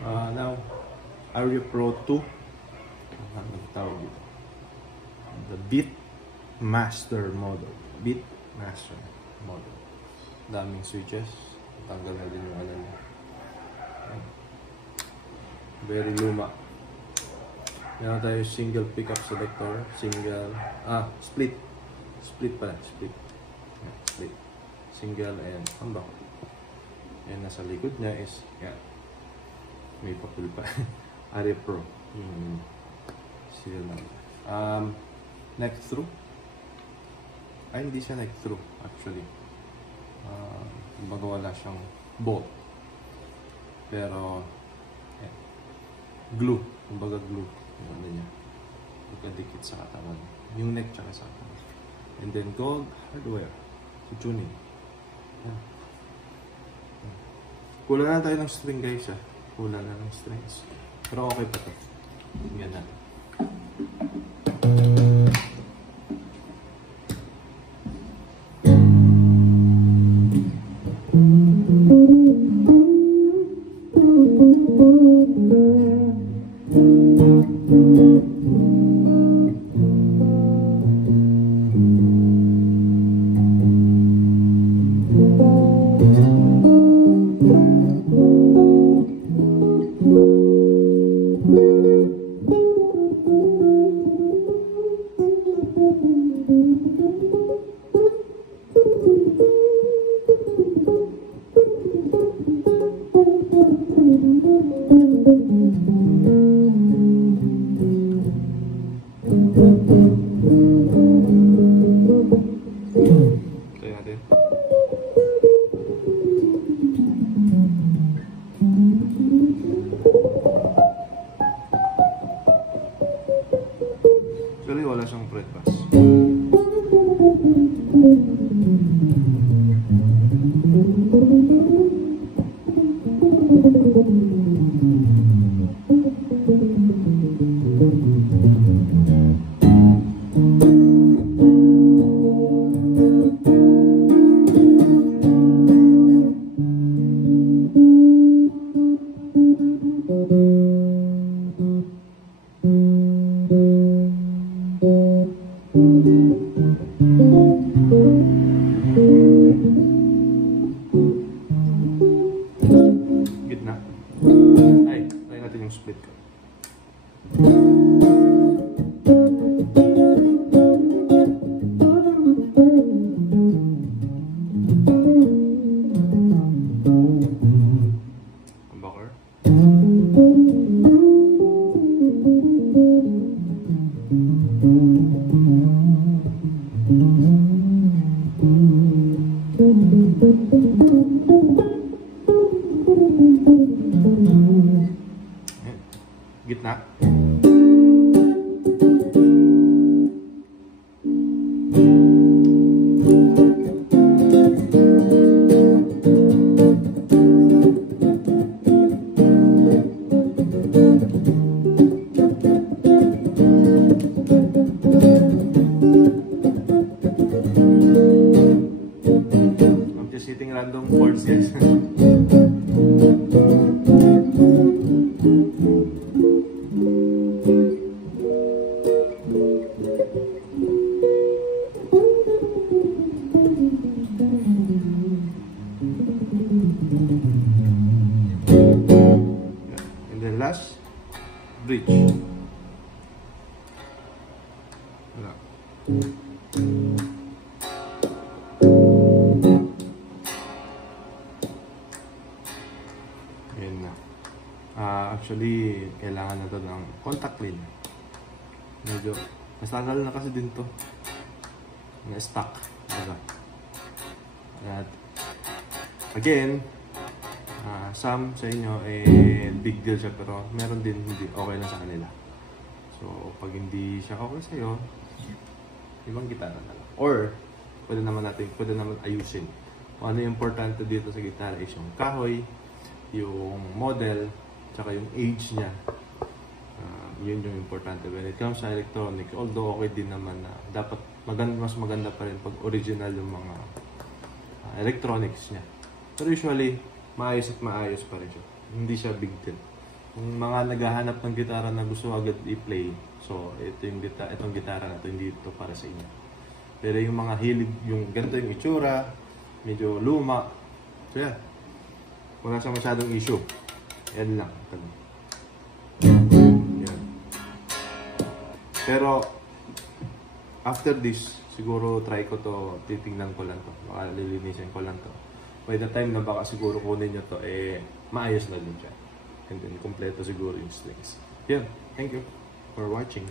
Now, Aria Pro 2. Ano tawag dito? The Beatmaster model. Beatmaster model. Daming switches. Tanggal na din yung ano niya. Very luma. Meron tayo single pickup selector. Split. Split pala. Split. Split. Single and humbucker. And nasa likod niya is, may papel pa. Aria Pro. Serial number. Neck through. Ay, hindi siya neck through actually. Kumbaga wala siyang bolt. Pero, glue. Kumbaga glue. Yung ano niya. Magkadikit sa katawan. Yung neck tsaka sa katawan. And then gold hardware. So, tuning. Kulang na tayo ng string guys Kulang na ng strings. Pero okay pa to. Tingnan natin. Actually, wala siyang fret pass. Gitna. Ay, try natin yung split ko. Humbucker. Gitna. I'm just hitting random chords, guys. And then last, bridge. Wala. Ayan na. Actually, kailangan na to ng contact clean. Medyo, nastagal na kasi din to. Na-stuck. At, again, some sa inyo, big deal siya, pero meron din hindi okay lang sa kanila. So, pag hindi siya okay sa'yo, ibang gitara na lang. Or, pwede naman ayusin. Kung ano yung importante dito sa gitara is yung kahoy, yung model, tsaka yung age niya. Yun yung importante. When it comes sa electronic, although okay din naman na dapat mas maganda pa rin pag original yung mga electronics niya. Pero usually, maayos at maayos pa rin siya. Hindi siya big deal. Kung mga naghahanap ng gitara na gusto agad i-play, so itong gitara na to, hindi ito para sa inyo. Pero yung mga hilig, yung ganito yung itsura, medyo luma, so yan, wala siya masyadong issue. Yan lang. Yan. Pero after this, siguro try ko to, titingnan ko lang to, baka lilinisin ko lang to. By the time na baka siguro kunin nyo to, maayos na din siya. And then, kompleto siguro yung strings. Yeah, thank you for watching.